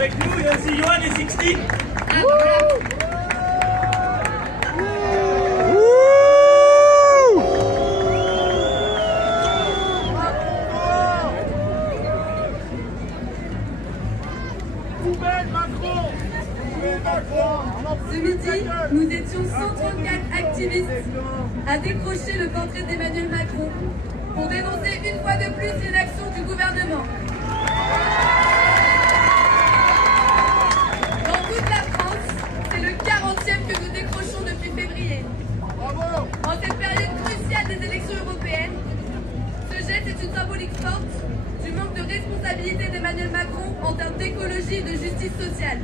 Avec nous, il y a aussi Johan et Sixty. Ce midi, nous étions 134 activistes à décrocher le portrait d'Emmanuel Macron pour dénoncer une fois de plus l'inaction du gouvernement. Dans toute la France, c'est le 40e que nous décrochons depuis février. En cette période cruciale des élections européennes, ce geste est une symbolique forte du manque de responsabilité d'Emmanuel Macron en termes d'écologie et de justice sociale.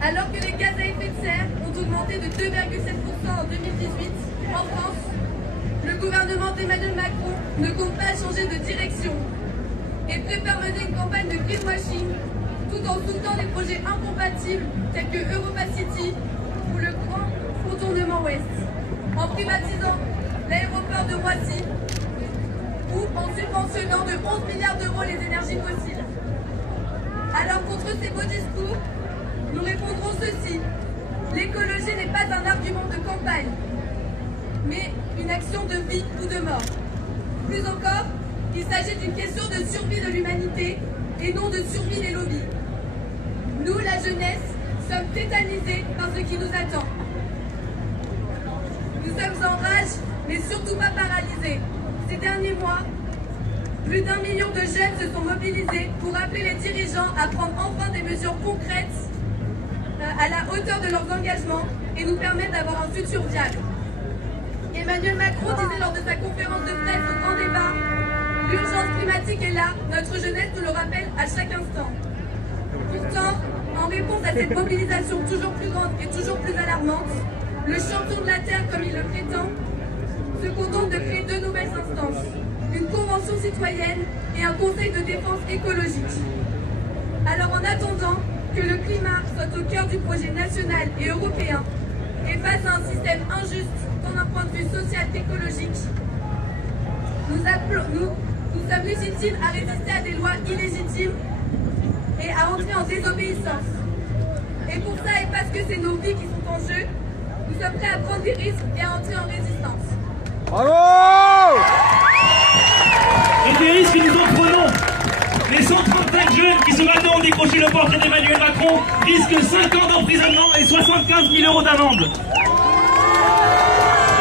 Alors que les gaz à effet de serre ont augmenté de 2,7% en 2018, en France, le gouvernement d'Emmanuel Macron ne compte pas changer de direction et préfère mener une campagne de greenwashing tout en soutenant des projets incompatibles tels que Europa City ou le grand contournement ouest, en privatisant l'aéroport de Roissy ou en subventionnant de 11 milliards d'euros les énergies fossiles. Alors contre ces beaux discours, nous répondrons ceci. L'écologie n'est pas un argument de campagne, mais une action de vie ou de mort. Plus encore, il s'agit d'une question de survie de l'humanité et non de survie des lobbies. Nous, la jeunesse, sommes tétanisés par ce qui nous attend. Nous sommes en rage, mais surtout pas paralysés. Ces derniers mois, plus d'1 million de jeunes se sont mobilisés pour appeler les dirigeants à prendre enfin des mesures concrètes à la hauteur de leurs engagements et nous permettre d'avoir un futur viable. Emmanuel Macron disait lors de sa conférence de presse au grand débat, l'urgence climatique est là, notre jeunesse nous le rappelle à chaque instant. Pourtant, en réponse à cette mobilisation toujours plus grande et toujours plus alarmante, le champion de la Terre, comme il le prétend, se contente de créer 2 nouvelles instances, une convention citoyenne et un conseil de défense écologique. Alors en attendant que le climat soit au cœur du projet national et européen et face à un système injuste tant d'un point de vue social qu'écologique, nous sommes légitimes à résister à des lois illégitimes et à entrer en désobéissance. Et pour ça, et parce que c'est nos vies qui sont en jeu, nous sommes prêts à prendre des risques et à entrer en résistance. Bravo! Et des risques que nous en prenons. Les 135 jeunes qui ce matin ont décroché le portrait d'Emmanuel Macron risquent 5 ans d'emprisonnement et 75 000 € d'amende.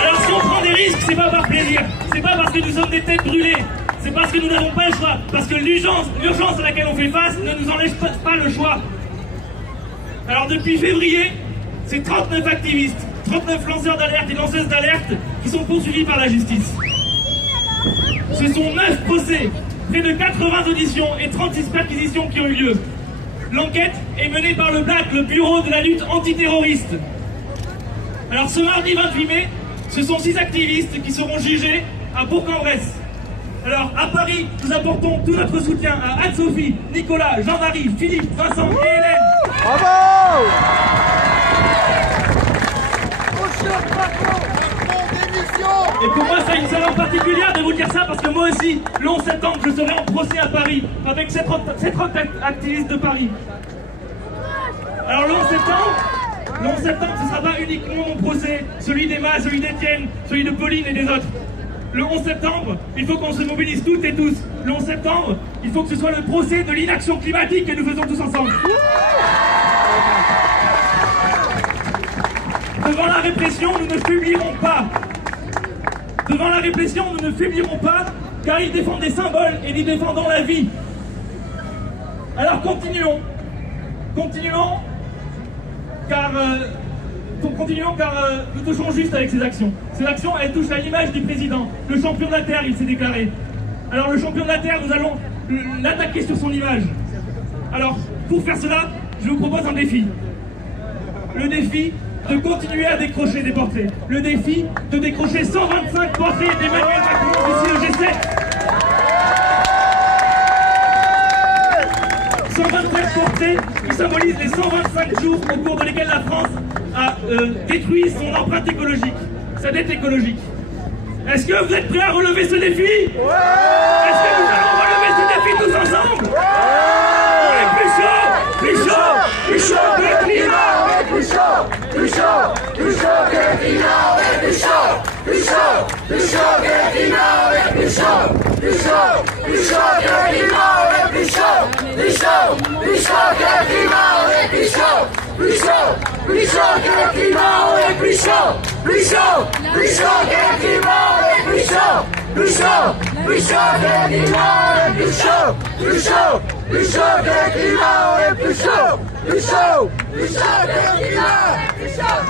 Alors si on prend des risques, c'est pas par plaisir, c'est pas parce que nous sommes des têtes brûlées, c'est parce que nous n'avons pas le choix, parce que l'urgence à laquelle on fait face ne nous enlève pas le choix. Alors depuis février, c'est 39 activistes, 39 lanceurs d'alerte et lanceuses d'alerte qui sont poursuivis par la justice. Ce sont 9 procès, près de 80 auditions et 36 perquisitions qui ont eu lieu. L'enquête est menée par le BLAC, le Bureau de la lutte antiterroriste. Alors ce mardi 28 mai, ce sont 6 activistes qui seront jugés à Bourg-en-Bresse. Alors à Paris, nous apportons tout notre soutien à Anne-Sophie, Nicolas, Jean-Marie, Philippe, Vincent et Hélène. Bravo! Et pour moi, c'est une saveur particulière de vous dire ça parce que moi aussi, le 11 septembre, je serai en procès à Paris avec ces 30 activistes de Paris. Alors le 11 septembre, ce ne sera pas uniquement mon procès, celui d'Emma, celui d'Étienne, celui de Pauline et des autres. Le 11 septembre, il faut qu'on se mobilise toutes et tous. Le 11 septembre, il faut que ce soit le procès de l'inaction climatique que nous faisons tous ensemble. Devant la répression, nous ne faiblirons pas. Devant la répression, nous ne faiblirons pas, car ils défendent des symboles et nous défendons la vie. Alors continuons, car nous touchons juste avec ces actions. Ces actions, elles touchent à l'image du président, le champion de la Terre, il s'est déclaré. Alors le champion de la Terre, nous allons l'attaquer sur son image. Alors, pour faire cela, je vous propose un défi. Le défi de continuer à décrocher des portraits. Le défi de décrocher 125 portraits d'Emmanuel Macron d'ici le G7. 125 portraits qui symbolisent les 125 jours au cours de lesquels la France a détruit son empreinte écologique, sa dette écologique. Est-ce que vous êtes prêts à relever ce défi? Est-ce que nous allons relever ce défi tous ensemble? On est plus chaud, le climat, on est plus chaud, plus chaud, plus chaud que le climat, on est plus chaud, plus chaud, plus chaud que le climat, on est plus chaud, plus chaud, plus chaud que le climat, on est plus chaud, plus chaud, plus chaud que le climat, on est plus chaud, plus chaud, plus chaud que le climat, on est plus chaud, plus chaud, plus chaud que le climat, on est plus chaud, plus chaud, plus chaud que le climat, on est plus chaud, plus chaud, plus chaud que le climat, on est plus chaud.